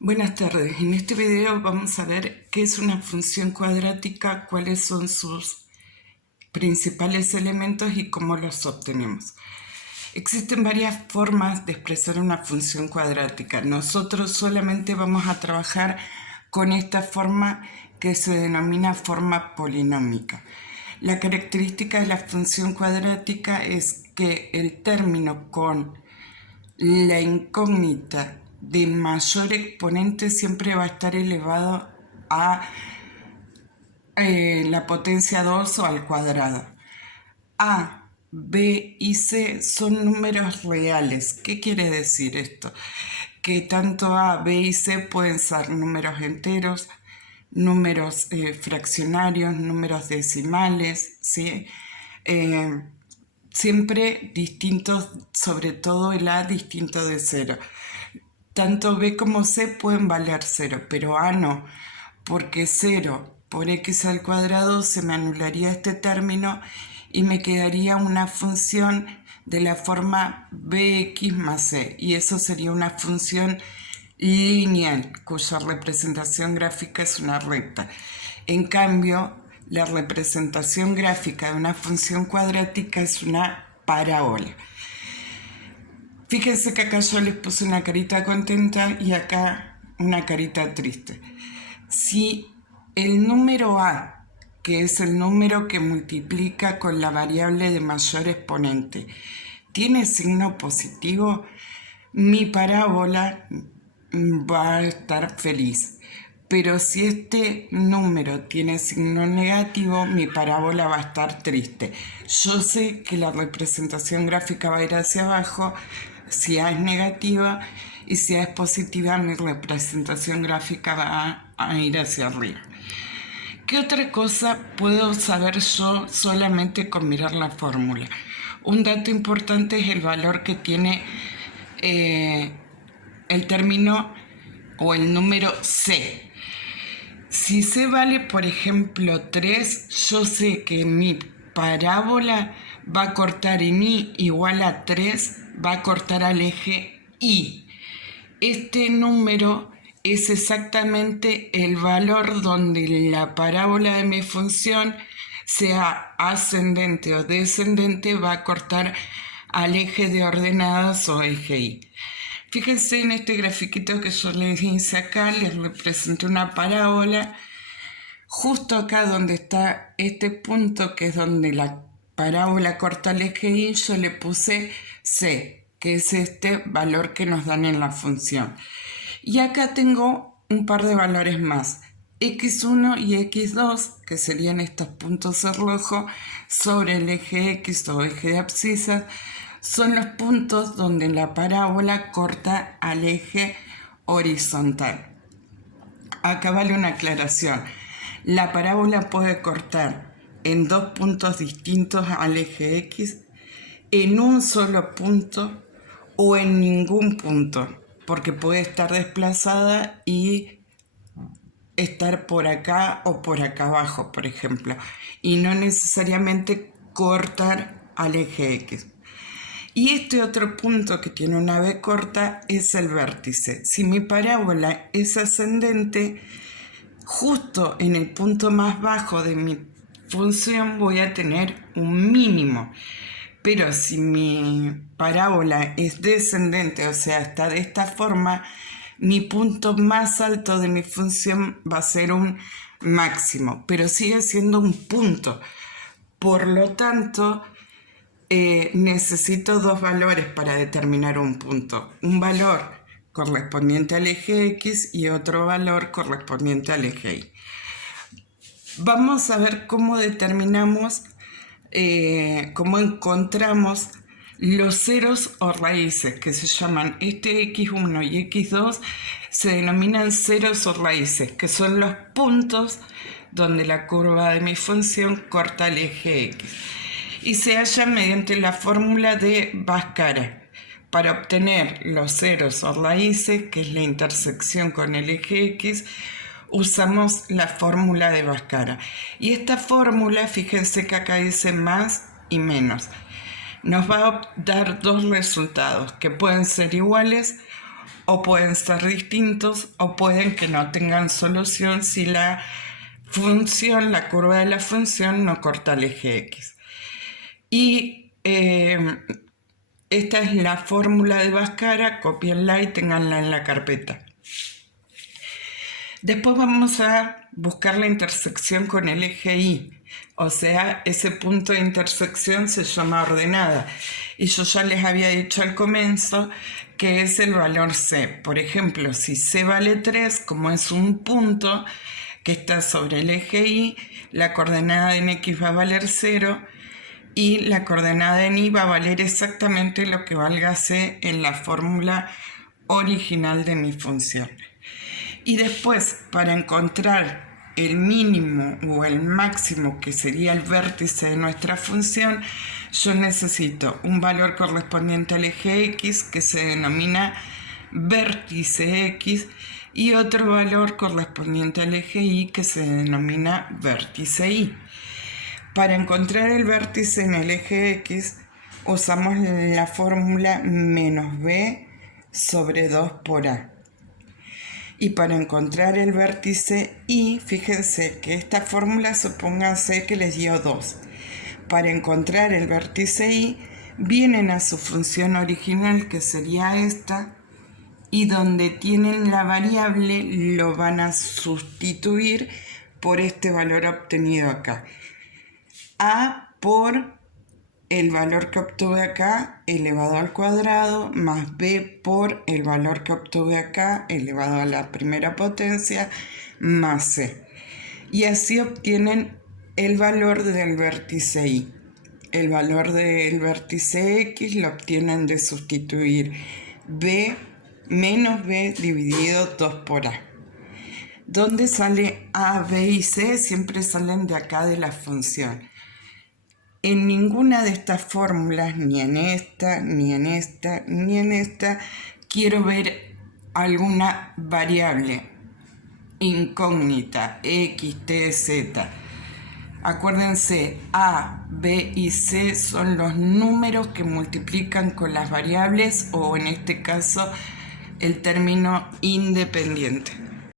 Buenas tardes, en este video vamos a ver qué es una función cuadrática, cuáles son sus principales elementos y cómo los obtenemos. Existen varias formas de expresar una función cuadrática. Nosotros solamente vamos a trabajar con esta forma que se denomina forma polinómica. La característica de la función cuadrática es que el término con la incógnita de mayor exponente siempre va a estar elevado a la potencia 2 o al cuadrado. A, B y C son números reales. ¿Qué quiere decir esto? Que tanto A, B y C pueden ser números enteros, números fraccionarios, números decimales, ¿sí? Siempre distintos, sobre todo el A distinto de 0. Tanto B como C pueden valer 0, pero A no, porque 0 por x al cuadrado se me anularía este término y me quedaría una función de la forma bx más c, y eso sería una función lineal cuya representación gráfica es una recta. En cambio, la representación gráfica de una función cuadrática es una parábola. Fíjense que acá yo les puse una carita contenta y acá una carita triste. Si el número A, que es el número que multiplica con la variable de mayor exponente, tiene signo positivo, mi parábola va a estar feliz. Pero si este número tiene signo negativo, mi parábola va a estar triste. Yo sé que la representación gráfica va a ir hacia abajo si A es negativa, y si A es positiva, mi representación gráfica va a ir hacia arriba. ¿Qué otra cosa puedo saber yo solamente con mirar la fórmula? Un dato importante es el valor que tiene el término o el número C. Si C vale, por ejemplo, 3, yo sé que mi parábola va a cortar en I igual a 3, va a cortar al eje I. Este número es exactamente el valor donde la parábola de mi función, sea ascendente o descendente, va a cortar al eje de ordenadas o eje Y. Fíjense en este grafiquito que yo les hice acá, les representé una parábola. Justo acá donde está este punto, que es donde la parábola corta el eje Y, yo le puse C, que es este valor que nos dan en la función. Y acá tengo un par de valores más, x1 y x2, que serían estos puntos en rojo sobre el eje X o eje de abscisas. Son los puntos donde la parábola corta al eje horizontal. Acá vale una aclaración. La parábola puede cortar en dos puntos distintos al eje X, en un solo punto o en ningún punto, porque puede estar desplazada y estar por acá o por acá abajo, por ejemplo, y no necesariamente cortar al eje X. Y este otro punto que tiene una B corta es el vértice. Si mi parábola es ascendente, justo en el punto más bajo de mi función voy a tener un mínimo. Pero si mi parábola es descendente, o sea, está de esta forma, mi punto más alto de mi función va a ser un máximo, pero sigue siendo un punto. Por lo tanto, necesito dos valores para determinar un punto. Un valor correspondiente al eje X y otro valor correspondiente al eje Y. Vamos a ver cómo determinamos, cómo encontramos los ceros o raíces, que se llaman x1 y x2, se denominan ceros o raíces, que son los puntos donde la curva de mi función corta el eje X. Y se hallan mediante la fórmula de Bhaskara. Para obtener los ceros o raíces, que es la intersección con el eje X, usamos la fórmula de Bhaskara. Y esta fórmula, fíjense que acá dice más y menos, nos va a dar dos resultados que pueden ser iguales o pueden ser distintos, o pueden que no tengan solución si la función, la curva de la función no corta el eje X. Y esta es la fórmula de Bhaskara, cópienla y ténganla en la carpeta. Después vamos a buscar la intersección con el eje Y, o sea, ese punto de intersección se llama ordenada. Y yo ya les había dicho al comienzo que es el valor C. Por ejemplo, si C vale 3, como es un punto que está sobre el eje Y, la coordenada en X va a valer 0 y la coordenada en Y va a valer exactamente lo que valga C en la fórmula original de mi función. Y después, para encontrar el mínimo o el máximo, que sería el vértice de nuestra función, yo necesito un valor correspondiente al eje X, que se denomina vértice X, y otro valor correspondiente al eje Y, que se denomina vértice Y. Para encontrar el vértice en el eje X, usamos la fórmula menos b sobre 2 por a. Y para encontrar el vértice Y, fíjense que esta fórmula, supónganse que les dio 2. Para encontrar el vértice Y, vienen a su función original, que sería esta, y donde tienen la variable lo van a sustituir por este valor obtenido acá. A por el valor que obtuve acá elevado al cuadrado, más b por el valor que obtuve acá elevado a la primera potencia, más c. Y así obtienen el valor del vértice Y. El valor del vértice X lo obtienen de sustituir b menos b dividido 2 por a. ¿Dónde sale a, b y c? Siempre salen de acá de la función. En ninguna de estas fórmulas, ni en esta, ni en esta, ni en esta, quiero ver alguna variable incógnita, x, t, z. Acuérdense, a, b y c son los números que multiplican con las variables, o en este caso el término independiente.